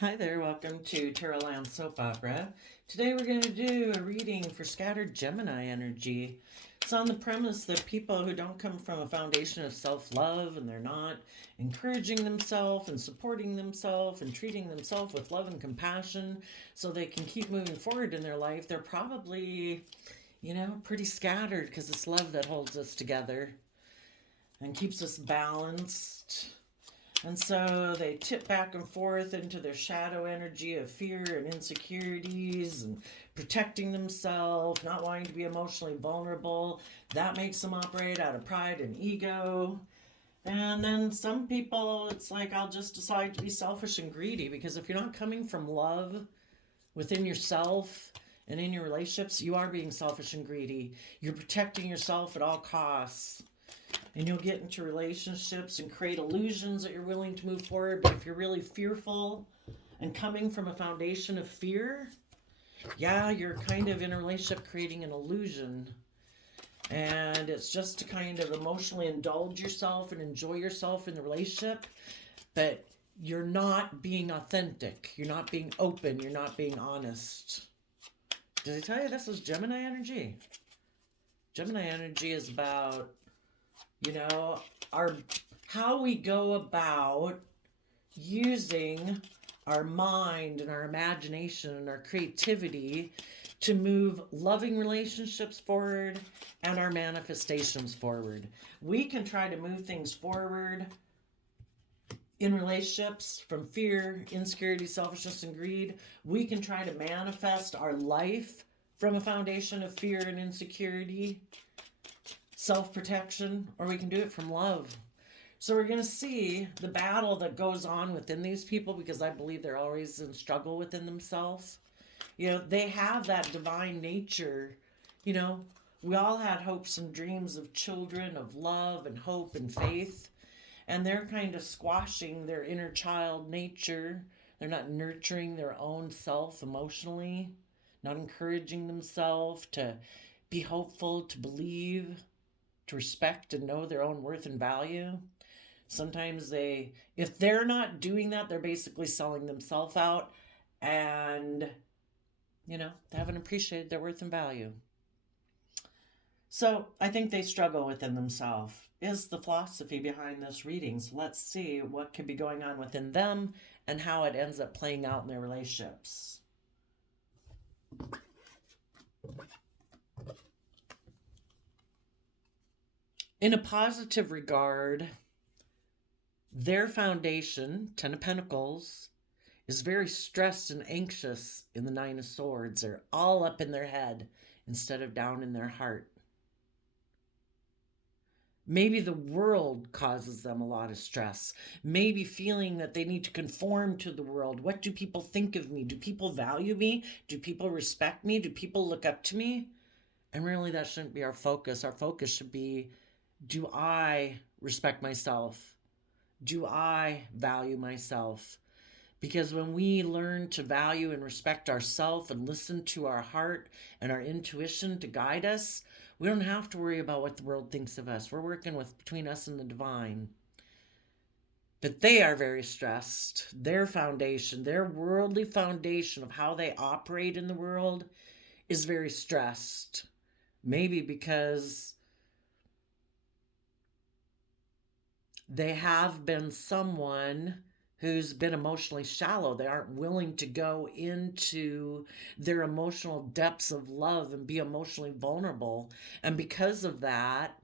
Hi there, welcome to Terraland Soap Opera. Today we're going to do a reading for scattered Gemini energy. It's on the premise that people who don't come from a foundation of self-love and they're not encouraging themselves and supporting themselves and treating themselves with love and compassion so they can keep moving forward in their life, they're probably, pretty scattered because it's love that holds us together and keeps us balanced. And so they tip back and forth into their shadow energy of fear and insecurities and protecting themselves, not wanting to be emotionally vulnerable. That makes them operate out of pride and ego. And then some people, it's like, I'll just decide to be selfish and greedy because if you're not coming from love within yourself and in your relationships, you are being selfish and greedy. You're protecting yourself at all costs. And you'll get into relationships and create illusions that you're willing to move forward. But if you're really fearful and coming from a foundation of fear, yeah, you're kind of in a relationship creating an illusion. And it's just to kind of emotionally indulge yourself and enjoy yourself in the relationship. But you're not being authentic. You're not being open. You're not being honest. Did I tell you this is Gemini energy? Gemini energy is about our how we go about using our mind and our imagination and our creativity to move loving relationships forward and our manifestations forward. We can try to move things forward in relationships from fear, insecurity, selfishness, and greed. We can try to manifest our life from a foundation of fear and insecurity, self-protection, or we can do it from love. So we're going to see the battle that goes on within these people because I believe they're always in struggle within themselves. They have that divine nature. We all had hopes and dreams of children, of love and hope and faith, and they're kind of squashing their inner child nature. They're not nurturing their own self emotionally, not encouraging themselves to be hopeful, to believe, to respect and know their own worth and value. Sometimes if they're not doing that, they're basically selling themselves out and, they haven't appreciated their worth and value. So I think they struggle within themselves, is the philosophy behind this reading. So let's see what could be going on within them and how it ends up playing out in their relationships. In a positive regard, their foundation, Ten of Pentacles, is very stressed and anxious in the Nine of Swords. They're all up in their head instead of down in their heart. Maybe the world causes them a lot of stress. Maybe feeling that they need to conform to the world. What do people think of me? Do people value me? Do people respect me? Do people look up to me? And really, that shouldn't be our focus. Our focus should be, do I respect myself? Do I value myself? Because when we learn to value and respect ourselves and listen to our heart and our intuition to guide us, we don't have to worry about what the world thinks of us. We're working with between us and the divine. But they are very stressed. Their foundation, their worldly foundation of how they operate in the world is very stressed. Maybe because they have been someone who's been emotionally shallow. They aren't willing to go into their emotional depths of love and be emotionally vulnerable. And because of that,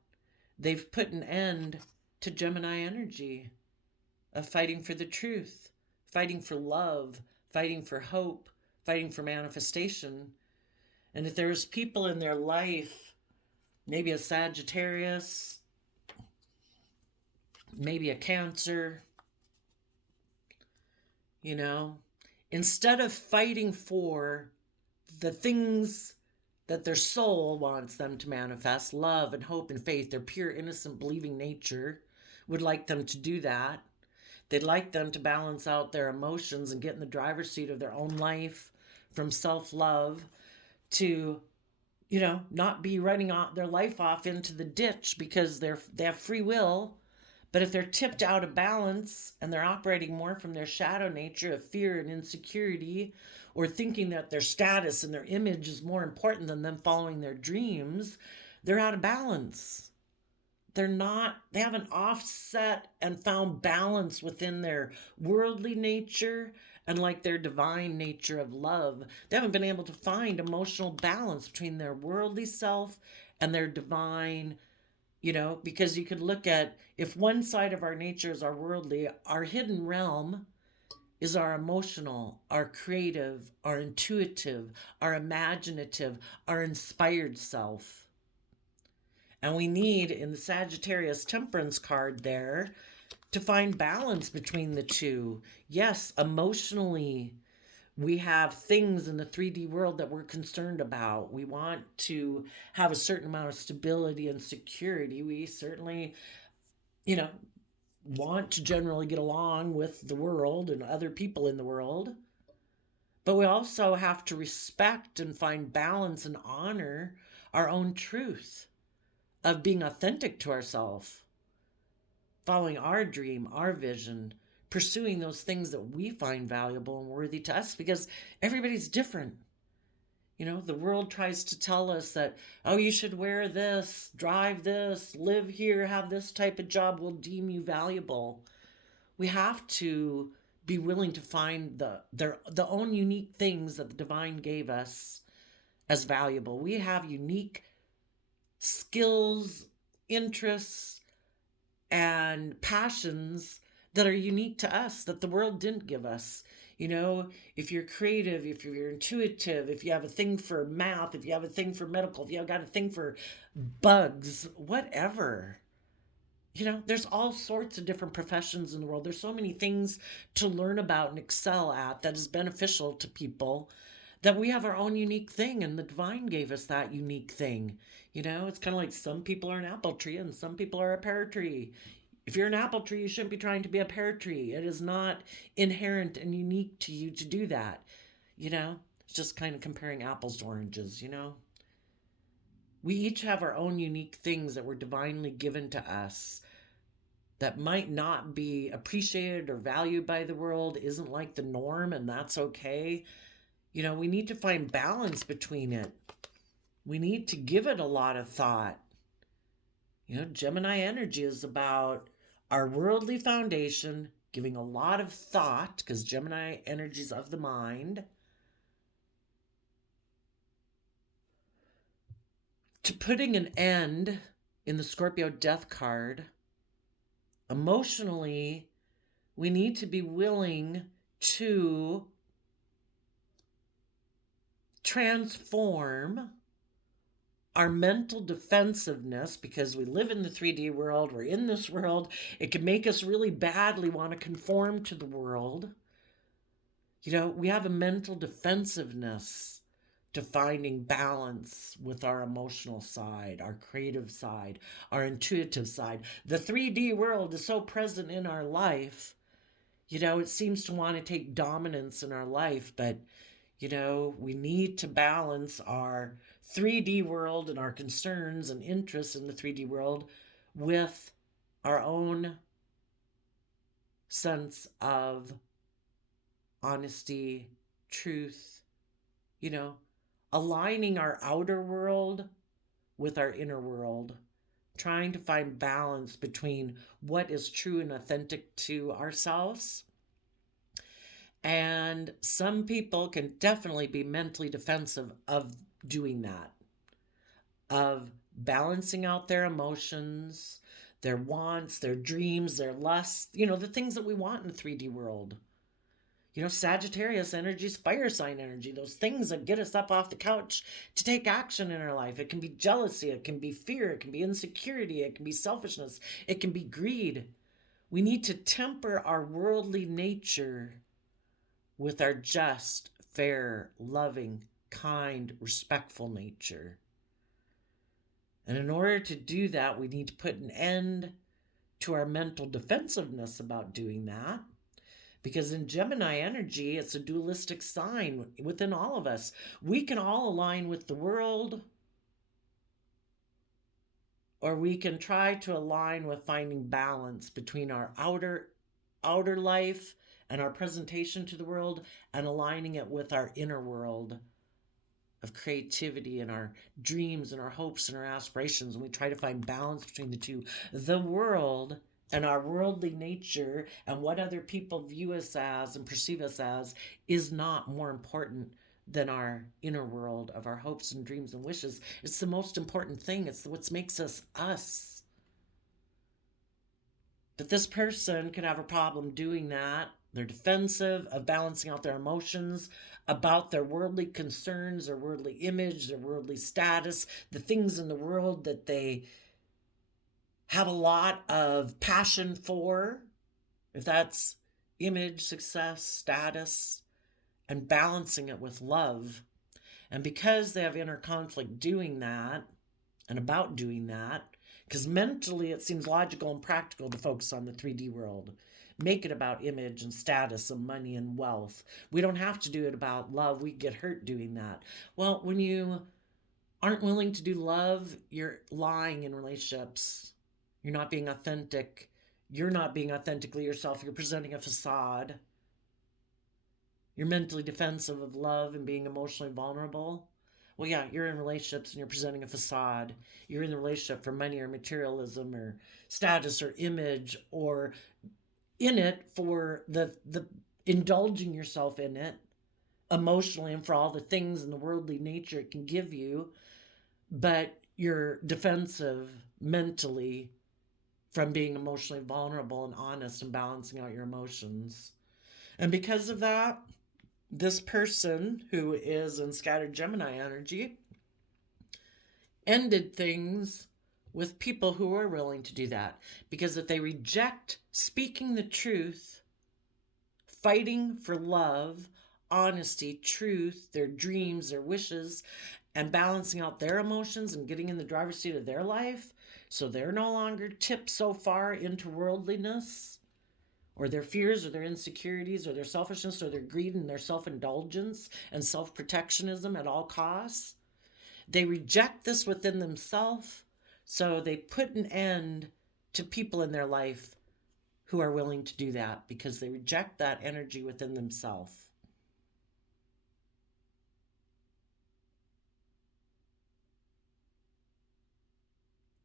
they've put an end to Gemini energy of fighting for the truth, fighting for love, fighting for hope, fighting for manifestation. And if there's people in their life, maybe a Sagittarius, maybe a Cancer, instead of fighting for the things that their soul wants them to manifest, love and hope and faith, their pure, innocent, believing nature would like them to do that. They'd like them to balance out their emotions and get in the driver's seat of their own life from self-love to, not be running their life off into the ditch because they have free will, But if they're tipped out of balance and they're operating more from their shadow nature of fear and insecurity, or thinking that their status and their image is more important than them following their dreams, they're out of balance. They haven't offset and found balance within their worldly nature and like their divine nature of love. They haven't been able to find emotional balance between their worldly self and their divine, because you could look at, if one side of our nature is our worldly, our hidden realm is our emotional, our creative, our intuitive, our imaginative, our inspired self. And we need, in the Sagittarius Temperance card there, to find balance between the two. Yes, emotionally, we have things in the 3D world that we're concerned about. We want to have a certain amount of stability and security. We certainly, want to generally get along with the world and other people in the world. But we also have to respect and find balance and honor our own truth of being authentic to ourselves, following our dream, our vision, pursuing those things that we find valuable and worthy to us, because everybody's different. The world tries to tell us that, oh, you should wear this, drive this, live here, have this type of job will deem you valuable. We have to be willing to find the own unique things that the divine gave us as valuable. We have unique skills, interests, and passions that are unique to us that the world didn't give us. If you're creative, if you're intuitive, if you have a thing for math, if you have a thing for medical, if you've got a thing for bugs, whatever. There's all sorts of different professions in the world. There's so many things to learn about and excel at that is beneficial to people, that we have our own unique thing, and the divine gave us that unique thing. It's kind of like some people are an apple tree and some people are a pear tree. If you're an apple tree, you shouldn't be trying to be a pear tree. It is not inherent and unique to you to do that. It's just kind of comparing apples to oranges. We each have our own unique things that were divinely given to us that might not be appreciated or valued by the world, isn't like the norm, and that's okay. We need to find balance between it. We need to give it a lot of thought. Gemini energy is about our worldly foundation, giving a lot of thought, because Gemini energy is of the mind, to putting an end in the Scorpio death card. Emotionally, we need to be willing to transform our mental defensiveness, because we live in the 3D world, we're in this world, it can make us really badly want to conform to the world. We have a mental defensiveness to finding balance with our emotional side, our creative side, our intuitive side. The 3D world is so present in our life. It seems to want to take dominance in our life, but we need to balance our 3D world and our concerns and interests in the 3D world with our own sense of honesty, truth, aligning our outer world with our inner world, trying to find balance between what is true and authentic to ourselves. And some people can definitely be mentally defensive of doing that, of balancing out their emotions, their wants, their dreams, their lusts, the things that we want in the 3D world. Sagittarius energy is fire sign energy, those things that get us up off the couch to take action in our life. It can be jealousy, it can be fear, it can be insecurity, it can be selfishness, it can be greed. We need to temper our worldly nature with our just, fair, loving, kind, respectful nature. And in order to do that, we need to put an end to our mental defensiveness about doing that. Because in Gemini energy, it's a dualistic sign within all of us. We can all align with the world, or we can try to align with finding balance between our outer life and our presentation to the world, and aligning it with our inner world of creativity and our dreams and our hopes and our aspirations. And we try to find balance between the two. The world and our worldly nature and what other people view us as and perceive us as is not more important than our inner world of our hopes and dreams and wishes. It's the most important thing. It's what makes us us. But this person could have a problem doing that. They're defensive of balancing out their emotions about their worldly concerns, their worldly image, their worldly status, the things in the world that they have a lot of passion for, if that's image, success, status, and balancing it with love. And because they have inner conflict doing that and about doing that, because mentally it seems logical and practical to focus on the 3D world, make it about image and status and money and wealth. We don't have to do it about love. We get hurt doing that. Well, when you aren't willing to do love, you're lying in relationships. You're not being authentic. You're not being authentically yourself. You're presenting a facade. You're mentally defensive of love and being emotionally vulnerable. Well, yeah, you're in relationships and you're presenting a facade. You're in the relationship for money or materialism or status or image, or in it for the indulging yourself in it emotionally and for all the things and the worldly nature it can give you, but you're defensive mentally from being emotionally vulnerable and honest and balancing out your emotions. And because of that, this person who is in scattered Gemini energy ended things with people who are willing to do that. Because if they reject speaking the truth, fighting for love, honesty, truth, their dreams, their wishes, and balancing out their emotions and getting in the driver's seat of their life, so they're no longer tipped so far into worldliness, or their fears, or their insecurities, or their selfishness, or their greed, and their self-indulgence and self-protectionism at all costs. They reject this within themselves, so they put an end to people in their life who are willing to do that, because they reject that energy within themselves.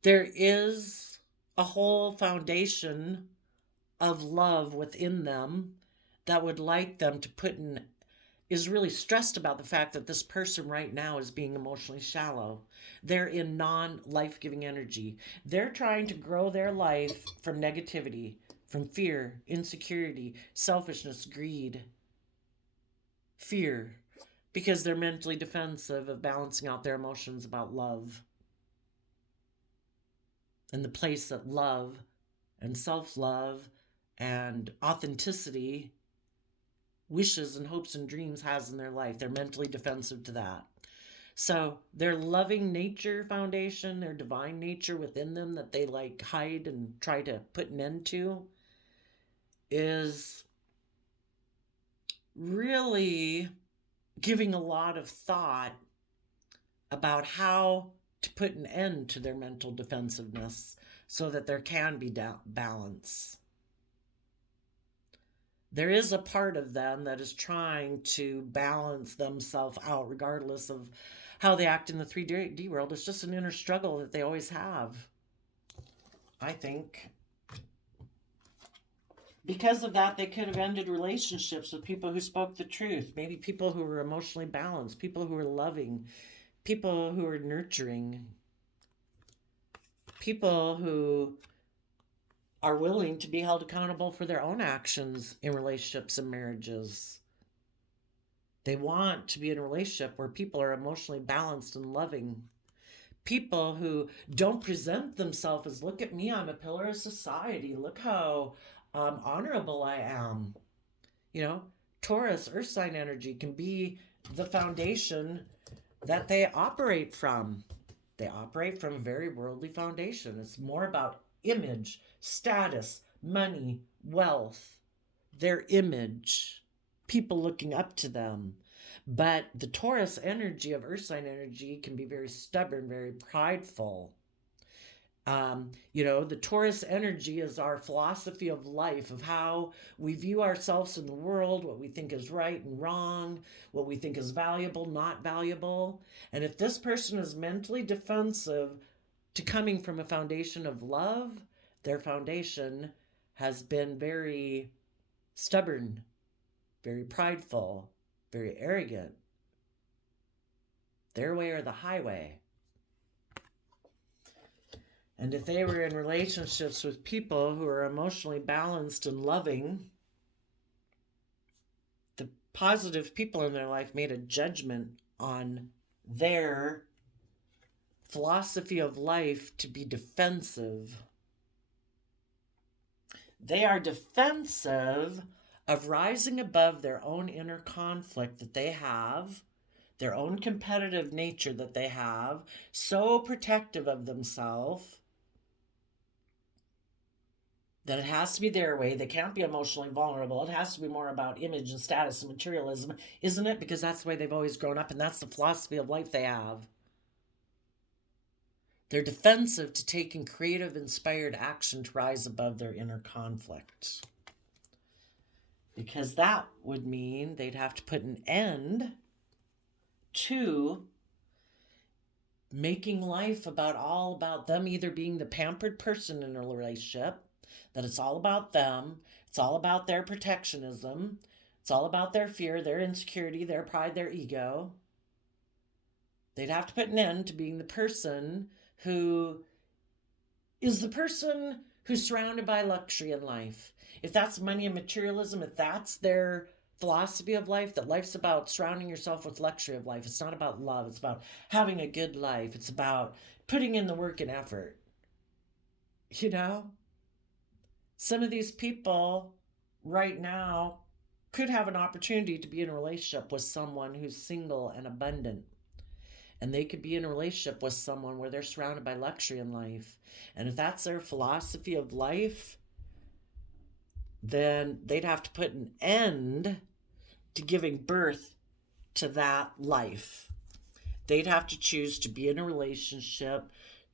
There is a whole foundation of love within them that would like them to put in, is really stressed about the fact that this person right now is being emotionally shallow. They're in non-life-giving energy. They're trying to grow their life from negativity, from fear, insecurity, selfishness, greed, fear, because they're mentally defensive of balancing out their emotions about love. And the place that love and self-love and authenticity, wishes and hopes and dreams has in their life. They're mentally defensive to that. So their loving nature foundation, their divine nature within them that they like hide and try to put an end to, is really giving a lot of thought about how to put an end to their mental defensiveness so that there can be balance. There is a part of them that is trying to balance themselves out regardless of how they act in the 3D world. It's just an inner struggle that they always have, I think. Because of that, they could have ended relationships with people who spoke the truth. Maybe people who were emotionally balanced, people who were loving, people who were nurturing, people who are willing to be held accountable for their own actions in relationships and marriages. They want to be in a relationship where people are emotionally balanced and loving. People who don't present themselves as, look at me, I'm a pillar of society. Look how honorable I am. You know, Taurus, earth sign energy can be the foundation that they operate from. They operate from a very worldly foundation. It's more about image, status, money, wealth, their image, people looking up to them. But the Taurus energy of earth sign energy can be very stubborn, very prideful. The Taurus energy is our philosophy of life, of how we view ourselves in the world, what we think is right and wrong, what we think is valuable, not valuable. And if this person is mentally defensive to coming from a foundation of love, their foundation has been very stubborn, very prideful, very arrogant. Their way or the highway. And if they were in relationships with people who are emotionally balanced and loving, the positive people in their life made a judgment on their philosophy of life to be defensive. They are defensive of rising above their own inner conflict that they have, their own competitive nature that they have, so protective of themselves that it has to be their way. They can't be emotionally vulnerable. It has to be more about image and status and materialism, isn't it? Because that's the way they've always grown up, and that's the philosophy of life they have. They're defensive to taking creative, inspired action to rise above their inner conflict. Because that would mean they'd have to put an end to making life all about them either being the pampered person in a relationship, that it's all about them, it's all about their protectionism, it's all about their fear, their insecurity, their pride, their ego. They'd have to put an end to being the person who is the person who's surrounded by luxury in life. If that's money and materialism, if that's their philosophy of life, that life's about surrounding yourself with luxury of life. It's not about love. It's about having a good life. It's about putting in the work and effort. Some of these people right now could have an opportunity to be in a relationship with someone who's single and abundant. And they could be in a relationship with someone where they're surrounded by luxury in life. And if that's their philosophy of life, then they'd have to put an end to giving birth to that life. They'd have to choose to be in a relationship,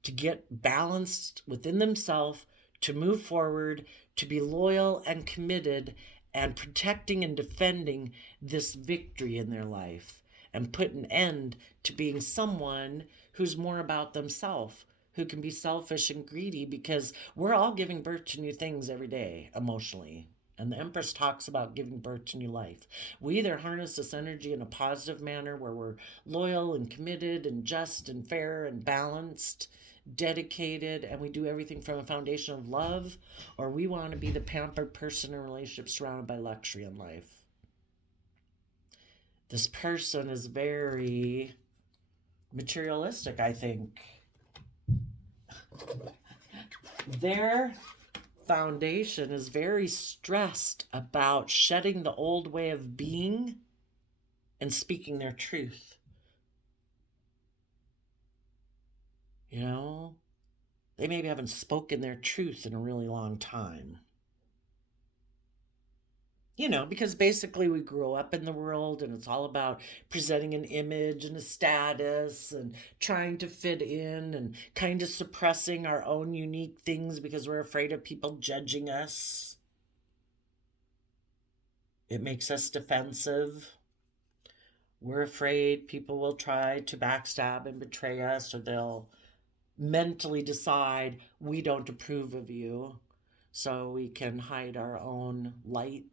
to get balanced within themselves, to move forward, to be loyal and committed and protecting and defending this victory in their life, and put an end to being someone who's more about themselves, who can be selfish and greedy, because we're all giving birth to new things every day emotionally. And the Empress talks about giving birth to new life. We either harness this energy in a positive manner where we're loyal and committed and just and fair and balanced, dedicated, and we do everything from a foundation of love, or we want to be the pampered person in a relationship surrounded by luxury in life. This person is very materialistic, I think. Their foundation is very stressed about shedding the old way of being and speaking their truth. They maybe haven't spoken their truth in a really long time. Because basically we grow up in the world and it's all about presenting an image and a status and trying to fit in and kind of suppressing our own unique things because we're afraid of people judging us. It makes us defensive. We're afraid people will try to backstab and betray us, or they'll mentally decide we don't approve of you, so we can hide our own light.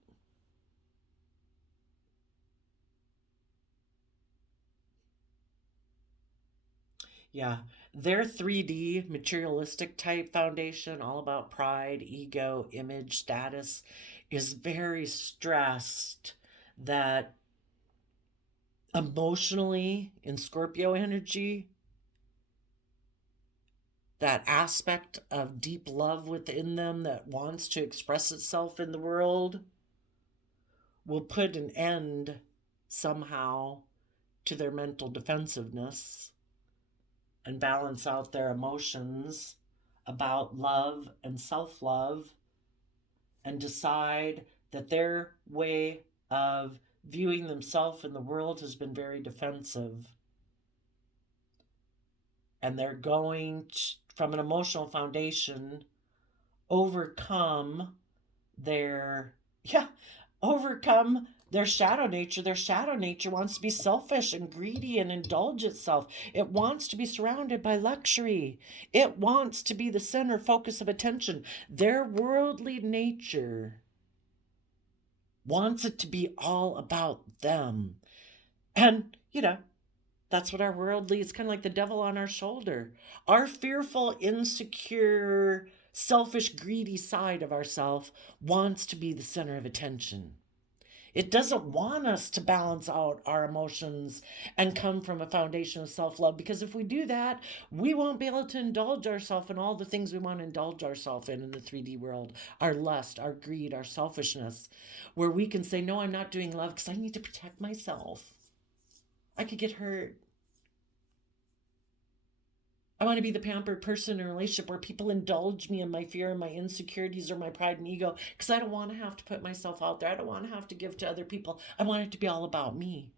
Yeah, their 3D materialistic type foundation, all about pride, ego, image, status, is very stressed that emotionally in Scorpio energy, that aspect of deep love within them that wants to express itself in the world will put an end somehow to their mental defensiveness and balance out their emotions about love and self-love, and decide that their way of viewing themselves in the world has been very defensive. And they're going to, from an emotional foundation, overcome their, overcome their shadow nature. Their shadow nature wants to be selfish and greedy and indulge itself. It wants to be surrounded by luxury. It wants to be the center focus of attention. Their worldly nature wants it to be all about them. And, that's what our worldly, it's kind of like the devil on our shoulder. Our fearful, insecure, selfish, greedy side of ourself wants to be the center of attention. It doesn't want us to balance out our emotions and come from a foundation of self-love, because if we do that, we won't be able to indulge ourselves in all the things we want to indulge ourselves in the 3D world. Our lust, our greed, our selfishness, where we can say, no, I'm not doing love because I need to protect myself. I could get hurt. I want to be the pampered person in a relationship where people indulge me in my fear and my insecurities or my pride and ego, because I don't want to have to put myself out there. I don't want to have to give to other people. I want it to be all about me.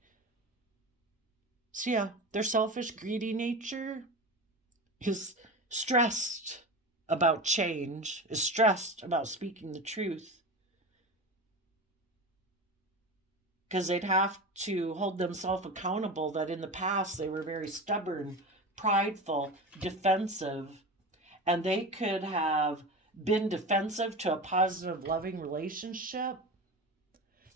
So yeah, their selfish, greedy nature is stressed about change, is stressed about speaking the truth, because they'd have to hold themselves accountable that in the past they were very stubborn, prideful, defensive, and they could have been defensive to a positive, loving relationship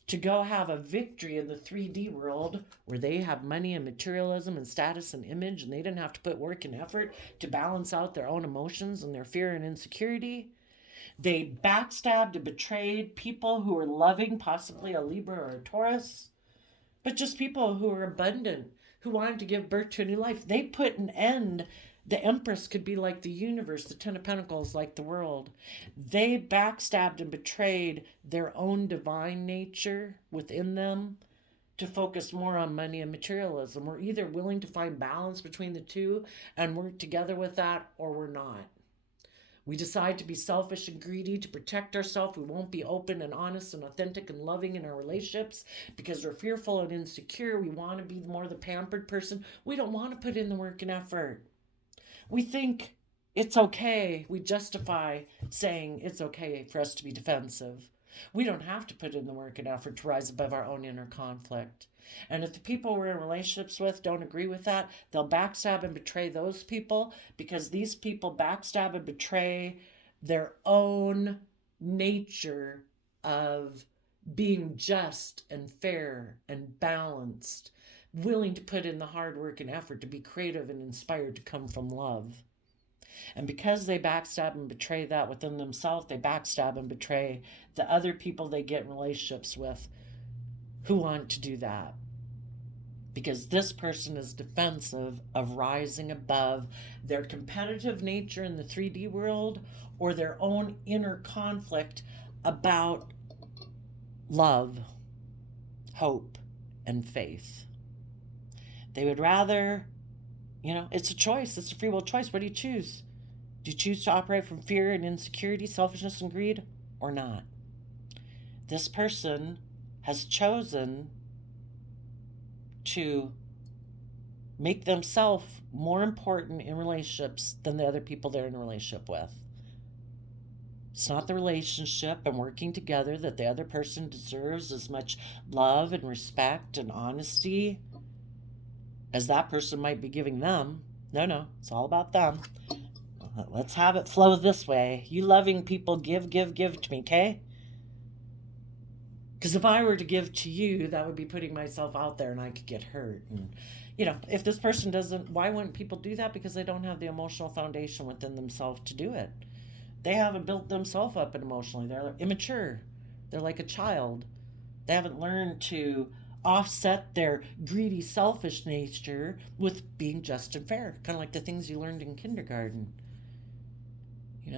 to go have a victory in the 3D world where they have money and materialism and status and image, and they didn't have to put work and effort to balance out their own emotions and their fear and insecurity. They backstabbed and betrayed people who were loving, possibly a Libra or a Taurus, but just people who were abundant, who wanted to give birth to a new life. They put an end. The Empress could be like the universe, the Ten of Pentacles like the world. They backstabbed and betrayed their own divine nature within them to focus more on money and materialism. We're either willing to find balance between the two and work together with that, or we're not. We decide to be selfish and greedy to protect ourselves. We won't be open and honest and authentic and loving in our relationships because we're fearful and insecure. We want to be more the pampered person. We don't want to put in the work and effort. We think it's okay. We justify saying it's okay for us to be defensive. We don't have to put in the work and effort to rise above our own inner conflict. And if the people we're in relationships with don't agree with that, they'll backstab and betray those people, because these people backstab and betray their own nature of being just and fair and balanced, willing to put in the hard work and effort to be creative and inspired to come from love. And because they backstab and betray that within themselves, they backstab and betray the other people they get in relationships with who want to do that. Because this person is defensive of rising above their competitive nature in the 3D world or their own inner conflict about love, hope, and faith. They would rather, it's a choice. It's a free will choice. What do you choose? Do you choose to operate from fear and insecurity, selfishness and greed, or not? This person has chosen to make themselves more important in relationships than the other people they're in a relationship with. It's not the relationship and working together that the other person deserves as much love and respect and honesty as that person might be giving them. No, it's all about them. Let's have it flow this way. You loving people, give to me, okay? Because if I were to give to you, that would be putting myself out there and I could get hurt. And, if this person doesn't, why wouldn't people do that? Because they don't have the emotional foundation within themselves to do it. They haven't built themselves up emotionally. They're immature. They're like a child. They haven't learned to offset their greedy, selfish nature with being just and fair. Kind of like the things you learned in kindergarten.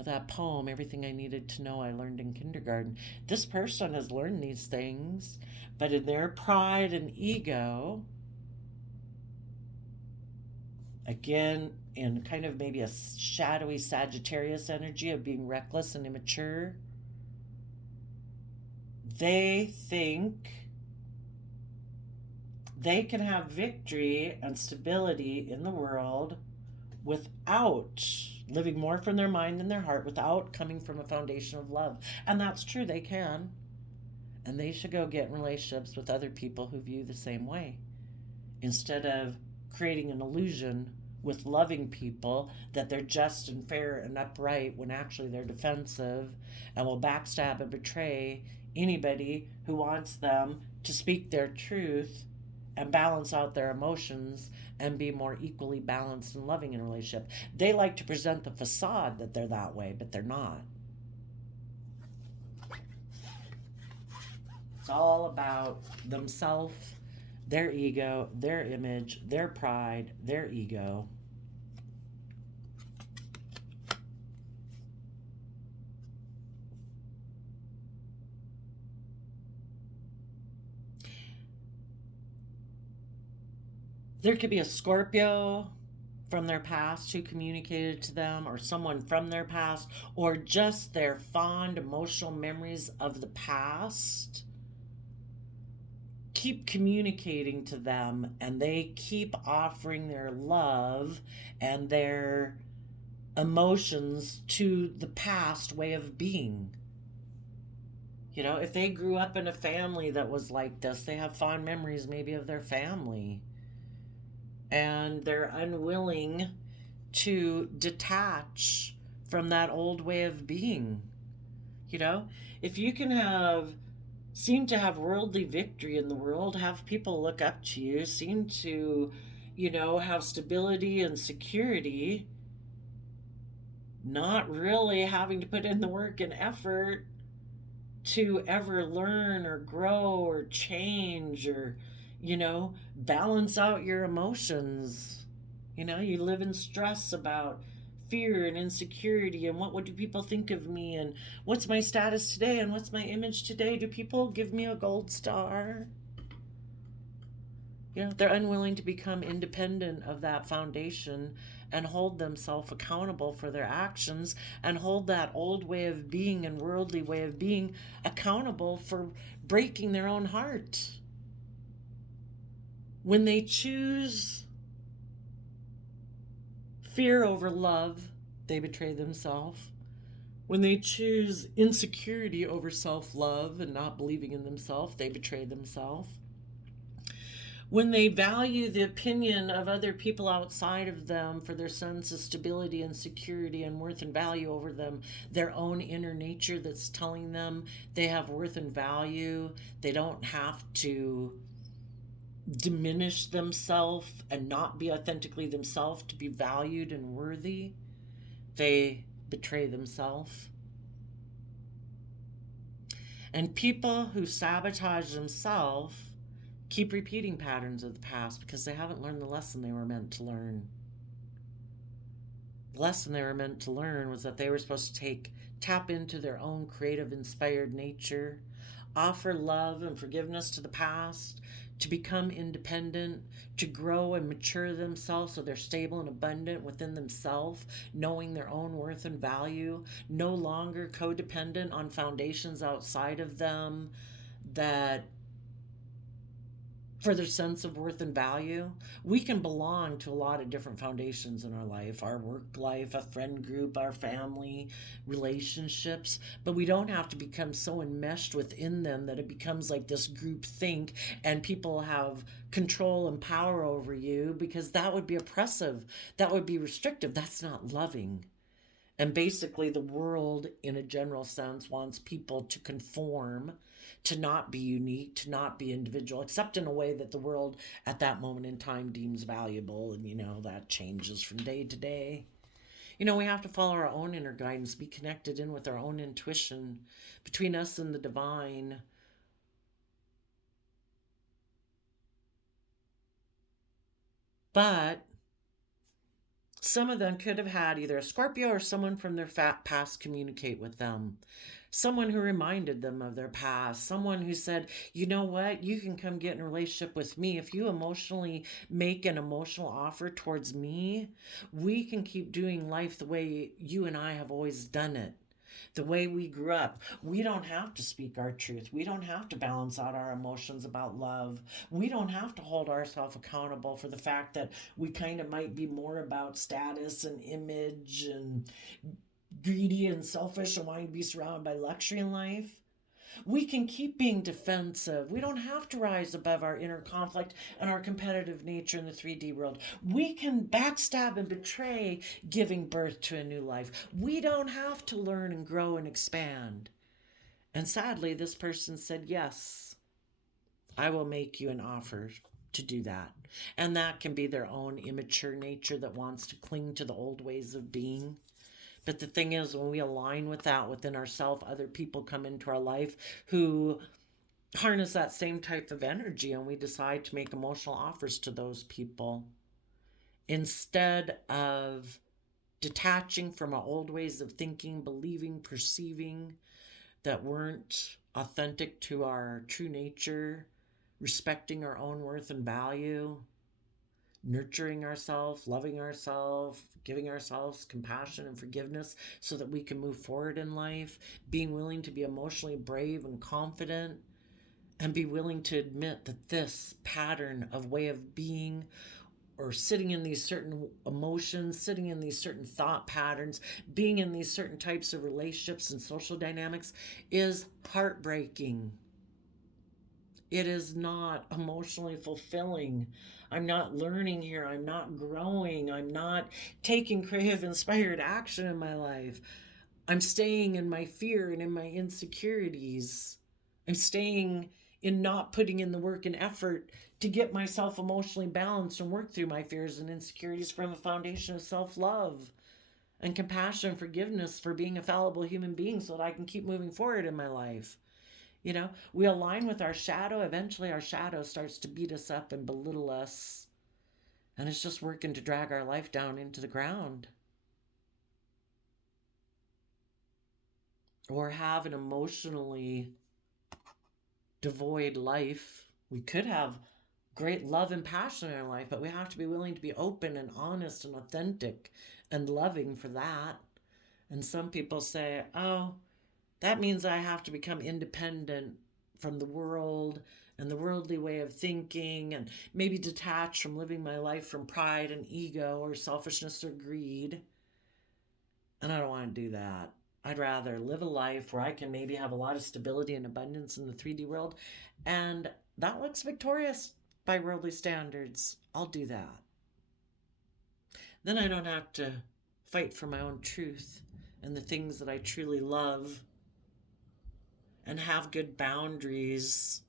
That poem, Everything I Needed to Know I Learned in Kindergarten. This person has learned these things, but in their pride and ego, again, in kind of maybe a shadowy Sagittarius energy of being reckless and immature, they think they can have victory and stability in the world without living more from their mind than their heart, without coming from a foundation of love. And that's true, they can. And they should go get in relationships with other people who view the same way, instead of creating an illusion with loving people that they're just and fair and upright when actually they're defensive and will backstab and betray anybody who wants them to speak their truth and balance out their emotions and be more equally balanced and loving in a relationship. They like to present the facade that they're that way, but they're not. It's all about themself, their ego, their image, their pride, their ego. There could be a Scorpio from their past who communicated to them, or someone from their past, or just their fond emotional memories of the past keep communicating to them, and they keep offering their love and their emotions to the past way of being. You know, if they grew up in a family that was like this, they have fond memories maybe of their family, and they're unwilling to detach from that old way of being. You know, if you can seem to have worldly victory in the world, have people look up to you, seem to, have stability and security, not really having to put in the work and effort to ever learn or grow or change or, balance out your emotions. You live in stress about fear and insecurity and what would do people think of me and what's my status today and what's my image today. Do people give me a gold star? They're unwilling to become independent of that foundation and hold themselves accountable for their actions, and hold that old way of being and worldly way of being accountable for breaking their own heart. When they choose fear over love, they betray themselves. When they choose insecurity over self-love and not believing in themselves, they betray themselves. When they value the opinion of other people outside of them for their sense of stability and security and worth and value over them, their own inner nature that's telling them they have worth and value, they don't have to diminish themselves and not be authentically themselves to be valued and worthy, they betray themselves. And people who sabotage themselves keep repeating patterns of the past because they haven't learned the lesson they were meant to learn. The lesson they were meant to learn was that they were supposed to tap into their own creative, inspired nature, offer love and forgiveness to the past, to become independent, to grow and mature themselves so they're stable and abundant within themselves, knowing their own worth and value, no longer codependent on foundations outside of them that for their sense of worth and value. We can belong to a lot of different foundations in our life, our work life, a friend group, our family, relationships, but we don't have to become so enmeshed within them that it becomes like this group think and people have control and power over you, because that would be oppressive. That would be restrictive. That's not loving. And basically, the world, in a general sense, wants people to conform, to not be unique, to not be individual, except in a way that the world at that moment in time deems valuable. And, that changes from day to day. We have to follow our own inner guidance, be connected in with our own intuition between us and the divine. But some of them could have had either a Scorpio or someone from their past communicate with them. Someone who reminded them of their past. Someone who said, you know what, you can come get in a relationship with me. If you emotionally make an emotional offer towards me, we can keep doing life the way you and I have always done it. the way we grew up. We don't have to speak our truth. We don't have to balance out our emotions about love. We don't have to hold ourselves accountable for the fact that we kind of might be more about status and image and greedy and selfish and wanting to be surrounded by luxury in life. We can keep being defensive. We don't have to rise above our inner conflict and our competitive nature in the 3D world. We can backstab and betray giving birth to a new life. We don't have to learn and grow and expand. And sadly, this person said, yes, I will make you an offer to do that. And that can be their own immature nature that wants to cling to the old ways of being. But the thing is, when we align with that within ourselves, other people come into our life who harness that same type of energy, and we decide to make emotional offers to those people instead of detaching from our old ways of thinking, believing, perceiving that weren't authentic to our true nature, respecting our own worth and value, nurturing ourselves, loving ourselves, giving ourselves compassion and forgiveness so that we can move forward in life, being willing to be emotionally brave and confident, and be willing to admit that this pattern of way of being or sitting in these certain emotions, sitting in these certain thought patterns, being in these certain types of relationships and social dynamics is heartbreaking. It is not emotionally fulfilling. I'm not learning here. I'm not growing. I'm not taking creative, inspired action in my life. I'm staying in my fear and in my insecurities. I'm staying in not putting in the work and effort to get myself emotionally balanced and work through my fears and insecurities from a foundation of self-love and compassion and forgiveness for being a fallible human being so that I can keep moving forward in my life. You know, we align with our shadow. Eventually, our shadow starts to beat us up and belittle us. And it's just working to drag our life down into the ground. Or have an emotionally devoid life. We could have great love and passion in our life, but we have to be willing to be open and honest and authentic and loving for that. And some people say, oh, that means I have to become independent from the world and the worldly way of thinking and maybe detach from living my life from pride and ego or selfishness or greed. And I don't want to do that. I'd rather live a life where I can maybe have a lot of stability and abundance in the 3D world. And that looks victorious by worldly standards. I'll do that. Then I don't have to fight for my own truth and the things that I truly love and have good boundaries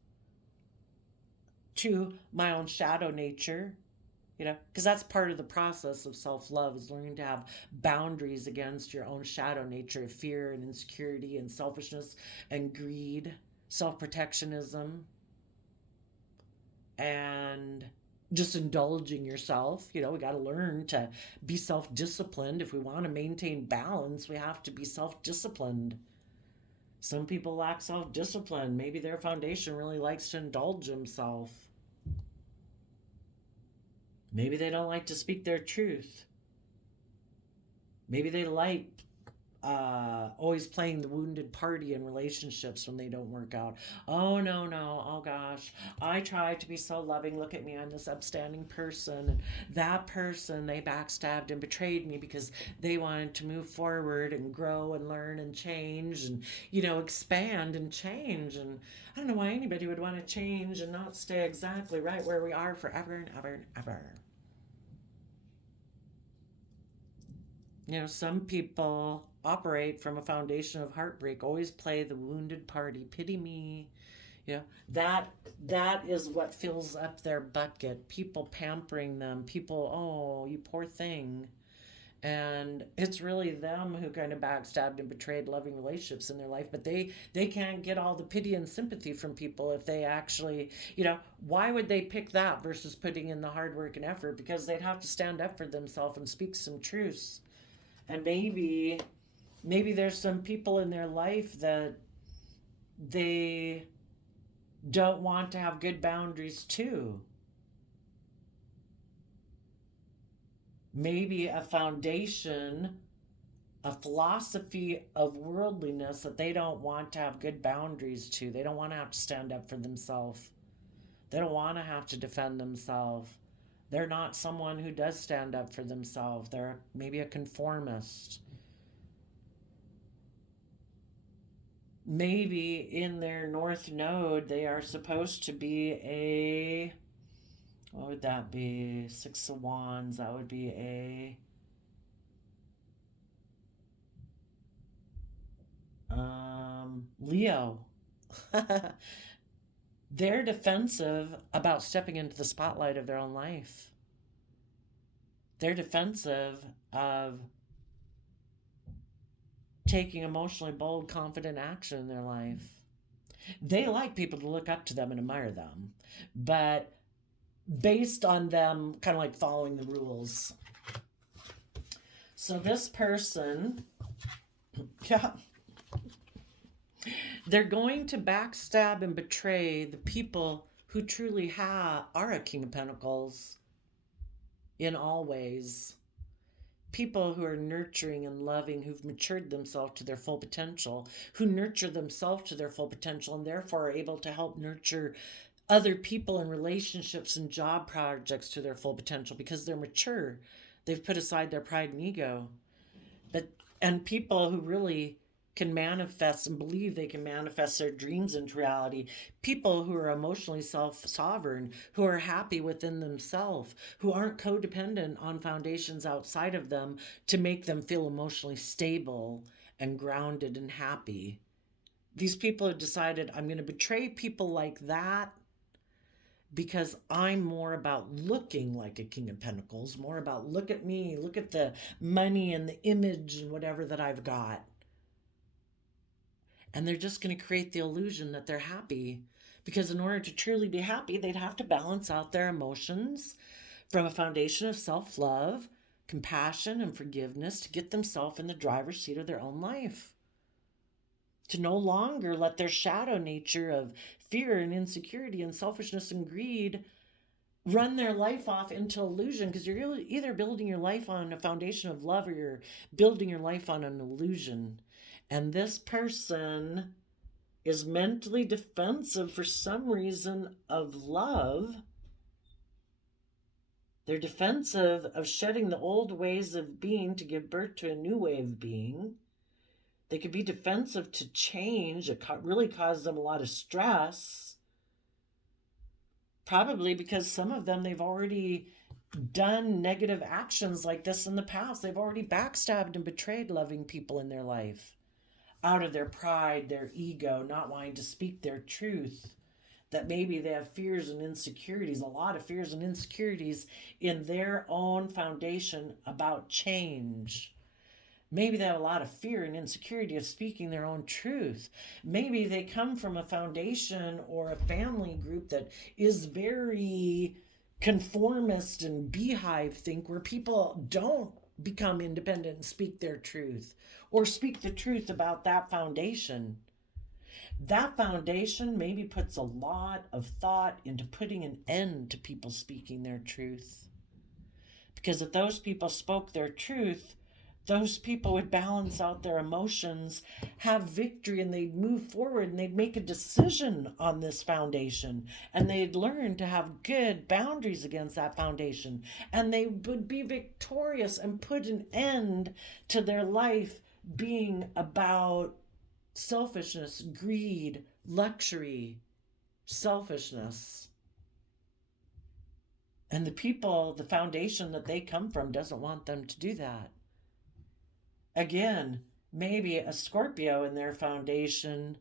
to my own shadow nature, because that's part of the process of self-love is learning to have boundaries against your own shadow nature of fear and insecurity and selfishness and greed, self-protectionism, and just indulging yourself. We got to learn to be self-disciplined. If we want to maintain balance, we have to be self-disciplined. Some people lack self-discipline. Maybe their foundation really likes to indulge himself. Maybe they don't like to speak their truth. Maybe they like always playing the wounded party in relationships when they don't work out. Oh, no, no. Oh, gosh. I try to be so loving. Look at me. I'm this upstanding person. And that person, they backstabbed and betrayed me because they wanted to move forward and grow and learn and change and, expand and change. And I don't know why anybody would want to change and not stay exactly right where we are forever and ever and ever. Some people operate from a foundation of heartbreak, always play the wounded party, pity me. That is what fills up their bucket. People pampering them, people, oh, you poor thing. And it's really them who kind of backstabbed and betrayed loving relationships in their life, but they can't get all the pity and sympathy from people if they actually, why would they pick that versus putting in the hard work and effort? Because they'd have to stand up for themselves and speak some truths. And maybe there's some people in their life that they don't want to have good boundaries too. Maybe a foundation a philosophy of worldliness that they don't want to have good boundaries to. They don't want to have to stand up for themselves. They don't want to have to defend themselves. They're not someone who does stand up for themselves. They're maybe a conformist. Maybe in their North Node, they are supposed to be a, what would that be? Six of Wands. That would be a Leo. They're defensive about stepping into the spotlight of their own life. They're defensive of taking emotionally bold, confident action in their life. They like people to look up to them and admire them, but based on them kind of like following the rules. So this person, yeah, they're going to backstab and betray the people who truly are a King of Pentacles in all ways. People who are nurturing and loving, who've matured themselves to their full potential, who nurture themselves to their full potential, and therefore are able to help nurture other people and relationships and job projects to their full potential because they're mature. They've put aside their pride and ego. And people who really can manifest and believe they can manifest their dreams into reality. People who are emotionally self-sovereign, who are happy within themselves, who aren't codependent on foundations outside of them to make them feel emotionally stable and grounded and happy. These people have decided, I'm going to betray people like that because I'm more about looking like a King of Pentacles, more about look at me, look at the money and the image and whatever that I've got. And they're just going to create the illusion that they're happy. Because in order to truly be happy, they'd have to balance out their emotions from a foundation of self-love, compassion, and forgiveness to get themselves in the driver's seat of their own life. To no longer let their shadow nature of fear and insecurity and selfishness and greed run their life off into illusion, because you're either building your life on a foundation of love or you're building your life on an illusion. And this person is mentally defensive for some reason of love. They're defensive of shedding the old ways of being to give birth to a new way of being. They could be defensive to change. It really causes them a lot of stress. Probably because some of them, they've already done negative actions like this in the past. They've already backstabbed and betrayed loving people in their life out of their pride, their ego, not wanting to speak their truth. That maybe they have fears and insecurities, a lot of fears and insecurities in their own foundation about change. Maybe they have a lot of fear and insecurity of speaking their own truth. Maybe they come from a foundation or a family group that is very conformist and beehive think, where people don't become independent and speak their truth or speak the truth about that foundation. That foundation maybe puts a lot of thought into putting an end to people speaking their truth. Because if those people spoke their truth, those people would balance out their emotions, have victory, and they'd move forward and they'd make a decision on this foundation. And they'd learn to have good boundaries against that foundation. And they would be victorious and put an end to their life being about selfishness, greed, luxury, selfishness. And the people, the foundation that they come from doesn't want them to do that. Again, maybe a Scorpio in their foundation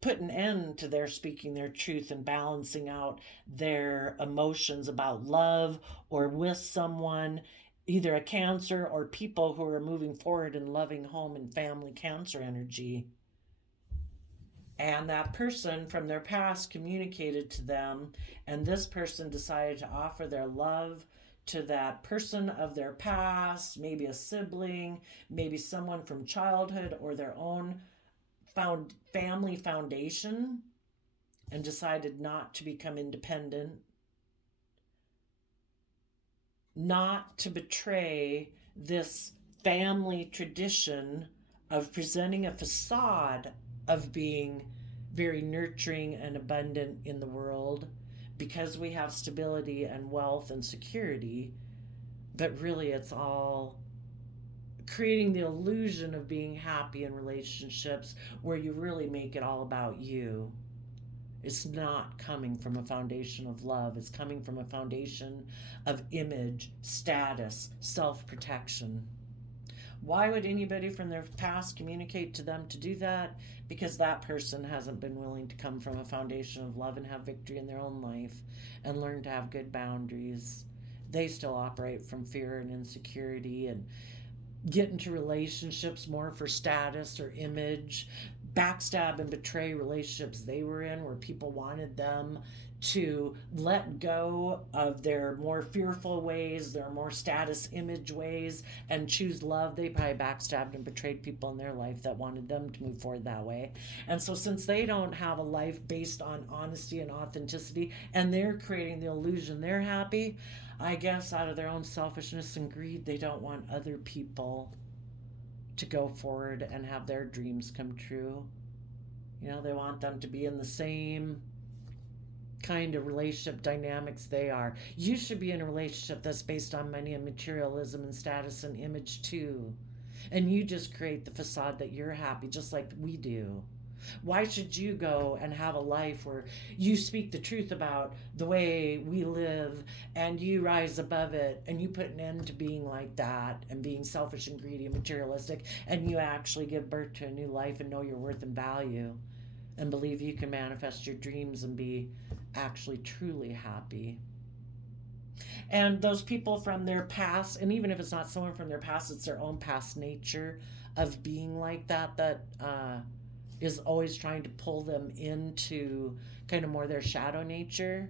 put an end to their speaking their truth and balancing out their emotions about love or with someone, either a Cancer or people who are moving forward in loving home and family Cancer energy. And that person from their past communicated to them, and this person decided to offer their love to that person of their past, maybe a sibling, maybe someone from childhood or their own family foundation, and decided not to become independent, not to betray this family tradition of presenting a facade of being very nurturing and abundant in the world because we have stability and wealth and security, but really it's all creating the illusion of being happy in relationships where you really make it all about you. It's not coming from a foundation of love. It's coming from a foundation of image, status, self-protection. Why would anybody from their past communicate to them to do that? Because that person hasn't been willing to come from a foundation of love and have victory in their own life and learn to have good boundaries. They still operate from fear and insecurity and get into relationships more for status or image, backstab and betray relationships they were in where people wanted them to let go of their more fearful ways, their more status image ways, and choose love. They probably backstabbed and betrayed people in their life that wanted them to move forward that way. And so since they don't have a life based on honesty and authenticity, and they're creating the illusion they're happy, I guess out of their own selfishness and greed, they don't want other people to go forward and have their dreams come true. You know, they want them to be in the same kind of relationship dynamics they are. You should be in a relationship that's based on money and materialism and status and image too. And you just create the facade that you're happy, just like we do. Why should you go and have a life where you speak the truth about the way we live and you rise above it and you put an end to being like that and being selfish and greedy and materialistic, and you actually give birth to a new life and know your worth and value and believe you can manifest your dreams and be actually truly happy? And those people from their past, and even if it's not someone from their past, it's their own past nature of being like that, is always trying to pull them into kind of more their shadow nature.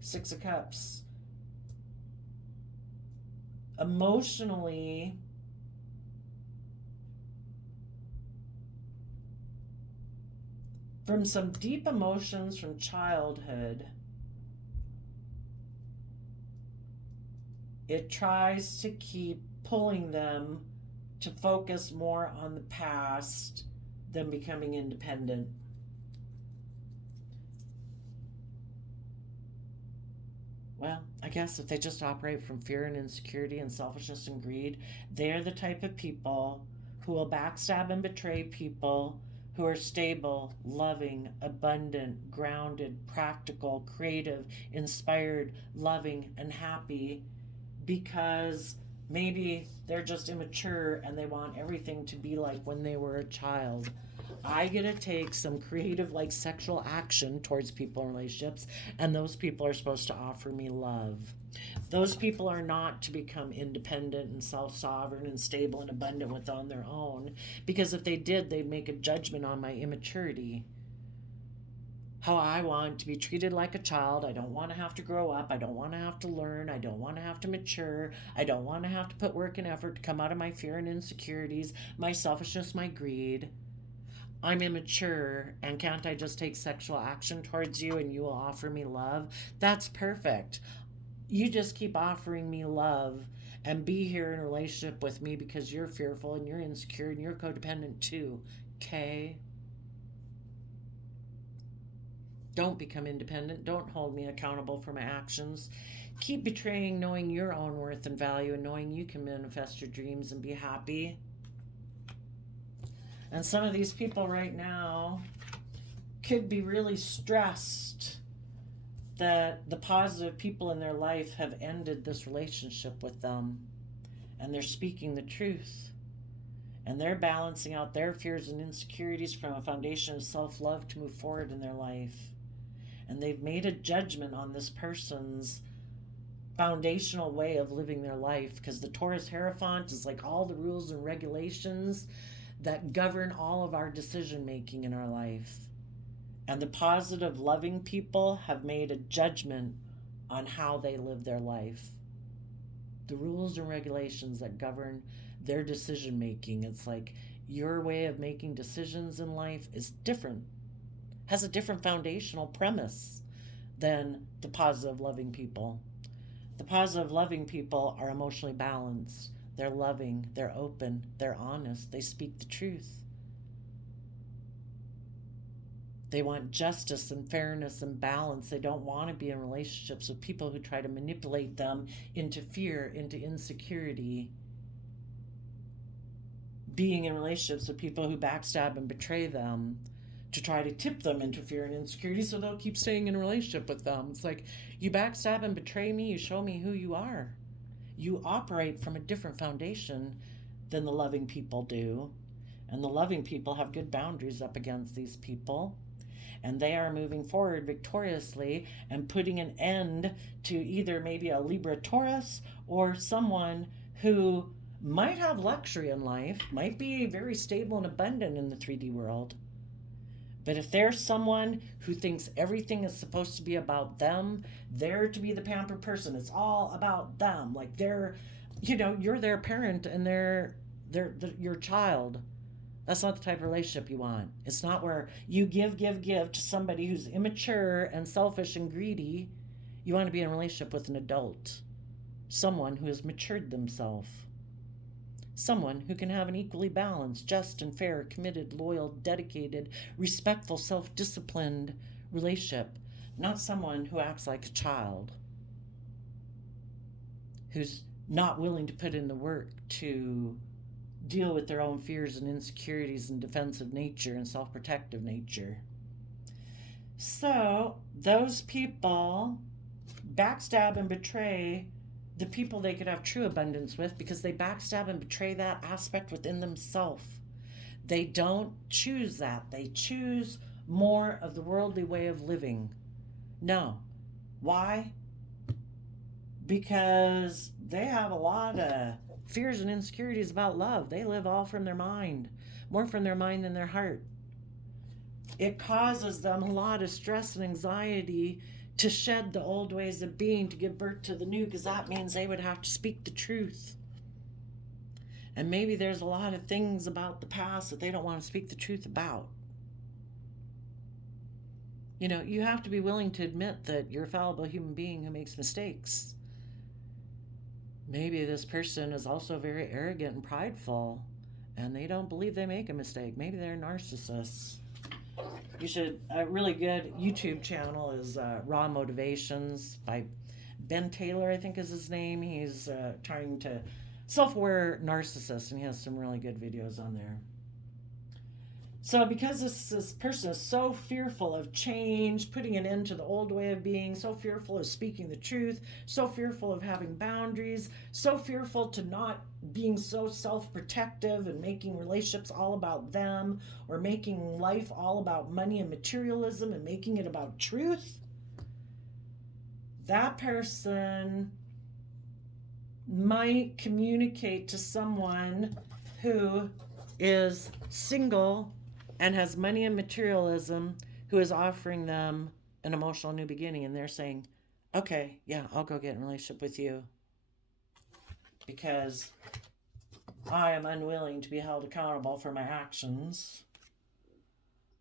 Six of Cups. Emotionally, from some deep emotions from childhood, it tries to keep pulling them to focus more on the past than becoming independent. Well, I guess if they just operate from fear and insecurity and selfishness and greed, they're the type of people who will backstab and betray people who are stable, loving, abundant, grounded, practical, creative, inspired, loving, and happy, because maybe they're just immature and they want everything to be like when they were a child. I get to take some creative, like sexual action towards people in relationships, and those people are supposed to offer me love. Those people are not to become independent and self-sovereign and stable and abundant with on their own, because if they did, they'd make a judgment on my immaturity. How I want to be treated like a child. I don't want to have to grow up. I don't want to have to learn. I don't want to have to mature. I don't want to have to put work and effort to come out of my fear and insecurities, my selfishness, my greed. I'm immature, and can't I just take sexual action towards you and you will offer me love? That's perfect. You just keep offering me love and be here in a relationship with me because you're fearful and you're insecure and you're codependent too. Okay? Don't become independent. Don't hold me accountable for my actions. Keep betraying knowing your own worth and value and knowing you can manifest your dreams and be happy. And some of these people right now could be really stressed that the positive people in their life have ended this relationship with them. And they're speaking the truth. And they're balancing out their fears and insecurities from a foundation of self-love to move forward in their life. And they've made a judgment on this person's foundational way of living their life, because the Taurus Hierophant is like all the rules and regulations that govern all of our decision making in our life. And the positive, loving people have made a judgment on how they live their life. The rules and regulations that govern their decision making. It's like your way of making decisions in life is different, has a different foundational premise than the positive, loving people. The positive, loving people are emotionally balanced. They're loving, they're open, they're honest, they speak the truth. They want justice and fairness and balance. They don't want to be in relationships with people who try to manipulate them into fear, into insecurity. Being in relationships with people who backstab and betray them to try to tip them into fear and insecurity so they'll keep staying in a relationship with them. It's like, you backstab and betray me, you show me who you are. You operate from a different foundation than the loving people do. And the loving people have good boundaries up against these people. And they are moving forward victoriously and putting an end to either maybe a Libra Taurus or someone who might have luxury in life, might be very stable and abundant in the 3D world. But if there's someone who thinks everything is supposed to be about them, they're to be the pampered person, it's all about them. Like you're their parent and they're your child. That's not the type of relationship you want. It's not where you give to somebody who's immature and selfish and greedy. You want to be in a relationship with an adult, someone who has matured themselves. Someone who can have an equally balanced, just and fair, committed, loyal, dedicated, respectful, self-disciplined relationship. Not someone who acts like a child, who's not willing to put in the work to deal with their own fears and insecurities and defensive nature and self-protective nature. So those people backstab and betray the people they could have true abundance with because they backstab and betray that aspect within themselves. They don't choose that. They choose more of the worldly way of living. No. Why? Because they have a lot of fears and insecurities about love. They live all from their mind, more from their mind than their heart. It causes them a lot of stress and anxiety to shed the old ways of being to give birth to the new, because that means they would have to speak the truth. And maybe there's a lot of things about the past that they don't want to speak the truth about. You have to be willing to admit that you're a fallible human being who makes mistakes. Maybe this person is also very arrogant and prideful, and they don't believe they make a mistake. Maybe they're narcissists. A really good YouTube channel is Raw Motivations by Ben Taylor, I think is his name. He's trying to self-aware narcissist, and he has some really good videos on there. So because this person is so fearful of change, putting an end to the old way of being, so fearful of speaking the truth, so fearful of having boundaries, so fearful to not being so self-protective and making relationships all about them, or making life all about money and materialism and making it about truth, that person might communicate to someone who is single and has money and materialism, who is offering them an emotional new beginning, and they're saying, okay, yeah, I'll go get in a relationship with you because I am unwilling to be held accountable for my actions.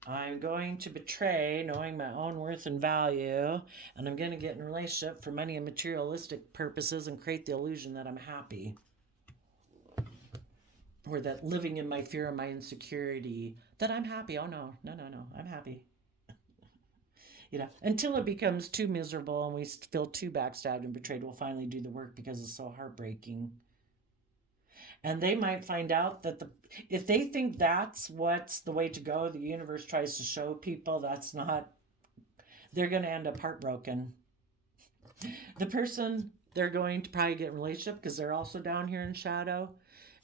I'm going to betray knowing my own worth and value, and I'm going to get in a relationship for money and materialistic purposes and create the illusion that I'm happy. Or that living in my fear and my insecurity, that I'm happy. Oh, no, I'm happy. Until it becomes too miserable and we feel too backstabbed and betrayed, we'll finally do the work because it's so heartbreaking. And they might find out that if they think that's what's the way to go, the universe tries to show people that's not, they're going to end up heartbroken. The person they're going to probably get in a relationship, because they're also down here in shadow,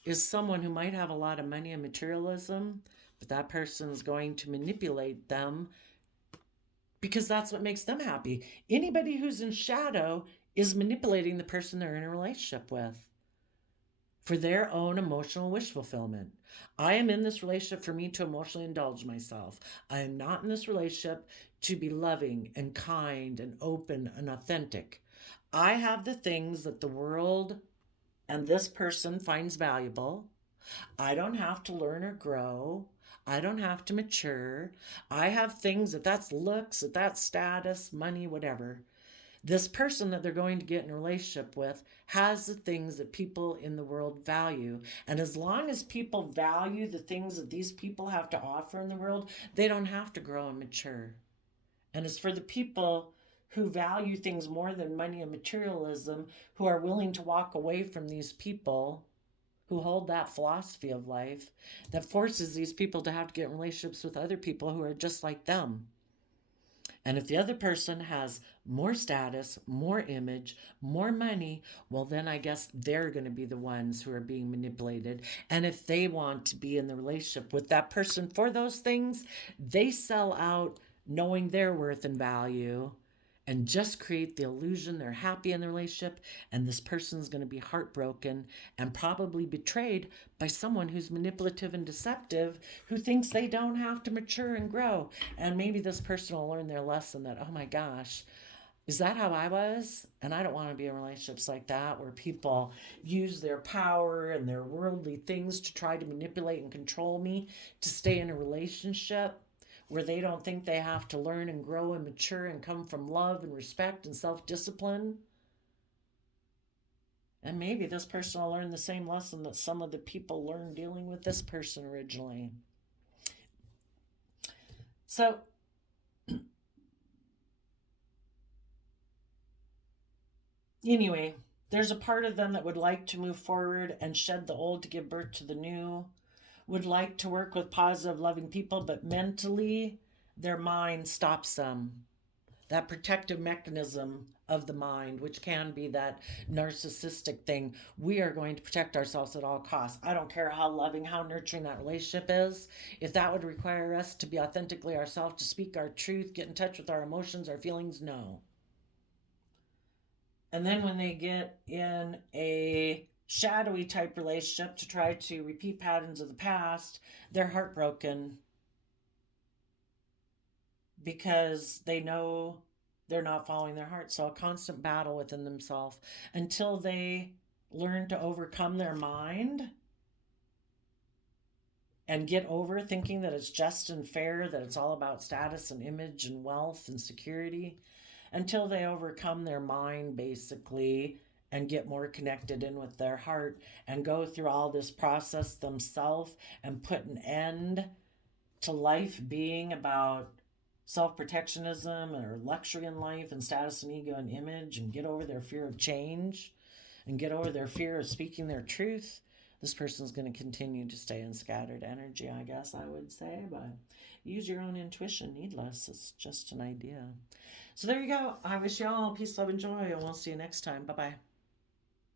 is someone who might have a lot of money and materialism, but that person's going to manipulate them because that's what makes them happy. Anybody who's in shadow is manipulating the person they're in a relationship with for their own emotional wish fulfillment. I am in this relationship for me to emotionally indulge myself. I am not in this relationship to be loving and kind and open and authentic. I have the things that the world and this person finds valuable. I don't have to learn or grow. I don't have to mature. I have things that's looks, that's status, money, whatever, This person that they're going to get in a relationship with has the things that people in the world value. And as long as people value the things that these people have to offer in the world, they don't have to grow and mature. And as for the people who value things more than money and materialism, who are willing to walk away from these people who hold that philosophy of life, that forces these people to have to get in relationships with other people who are just like them. And if the other person has more status, more image, more money, well, then I guess they're going to be the ones who are being manipulated. And if they want to be in the relationship with that person for those things, they sell out knowing their worth and value and just create the illusion they're happy in the relationship, and this person's going to be heartbroken and probably betrayed by someone who's manipulative and deceptive, who thinks they don't have to mature and grow. And maybe this person will learn their lesson that, oh my gosh, is that how I was? And I don't want to be in relationships like that, where people use their power and their worldly things to try to manipulate and control me to stay in a relationship where they don't think they have to learn and grow and mature and come from love and respect and self-discipline. And maybe this person will learn the same lesson that some of the people learned dealing with this person originally. So anyway, there's a part of them that would like to move forward and shed the old to give birth to the new, would like to work with positive, loving people, but mentally, their mind stops them. That protective mechanism of the mind, which can be that narcissistic thing. We are going to protect ourselves at all costs. I don't care how loving, how nurturing that relationship is. If that would require us to be authentically ourselves, to speak our truth, get in touch with our emotions, our feelings, no. And then when they get in a shadowy type relationship to try to repeat patterns of the past, they're heartbroken because they know they're not following their heart. So a constant battle within themselves until they learn to overcome their mind and get over thinking that it's just and fair, that it's all about status and image and wealth and security, until they overcome their mind basically and get more connected in with their heart and go through all this process themselves and put an end to life being about self-protectionism or luxury in life and status and ego and image, and get over their fear of change and get over their fear of speaking their truth. This person's going to continue to stay in scattered energy, I guess I would say, but use your own intuition. Needless, it's just an idea. So there you go. I wish you all peace, love, and joy, and we'll see you next time. Bye-bye.